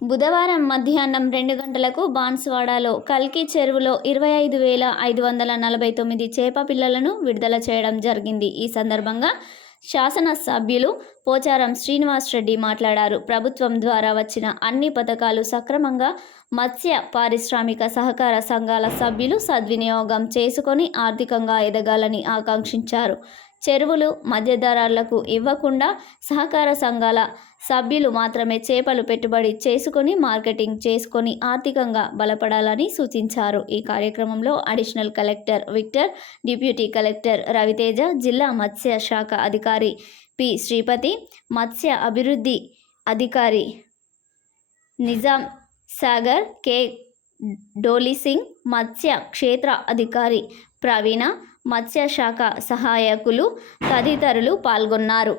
బుధవారం మధ్యాహ్నం రెండు గంటలకు బాన్స్వాడలో కల్కి చెరువులో ఇరవై ఐదు వేల ఐదు వందల నలభై తొమ్మిది చేప పిల్లలను విడుదల చేయడం జరిగింది. ఈ సందర్భంగా శాసన సభ్యులు పోచారం శ్రీనివాస్ రెడ్డి మాట్లాడారు. ప్రభుత్వం ద్వారా వచ్చిన అన్ని పథకాలు సక్రమంగా మత్స్య పారిశ్రామిక సహకార సంఘాల సభ్యులు సద్వినియోగం చేసుకొని ఆర్థికంగా ఎదగాలని ఆకాంక్షించారు. చెరువులు మధ్యధరాలకు ఇవ్వకుండా సహకార సంఘాల సభ్యులు మాత్రమే చేపలు పెట్టుబడి చేసుకొని మార్కెటింగ్ చేసుకొని ఆర్థికంగా బలపడాలని సూచించారు. ఈ కార్యక్రమంలో additional collector Victor deputy collector Raviteja జిల్లా మత్స్య శాఖ అధికారి పి శ్రీపతి మత్స్య అభివృద్ధి అధికారి నిజాం సాగర్ కె డోలిసింగ్ మత్స్య క్షేత్ర అధికారి ప్రవీణ మత్స్య శాఖ సహాయకులు తదితరులు పాల్గొన్నారు.